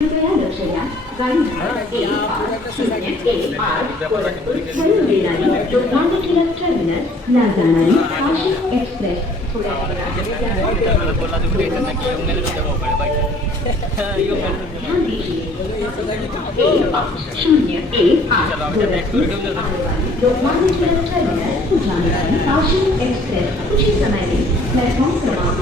कृपया लक्ष द्या. गाडी नंबर 1508 वरून मिळणारी लोकमान्य टिळक टर्मिनस ला जाणारी नाशिक एक्सप्रेस थोड्या वेळात ध्यान दीजिए. 1508 लोकमान्य टिळक टर्मिनस जाने वाली नाशिक एक्सप्रेस कुछ ही समय में प्लेटफॉर्म क्रमांक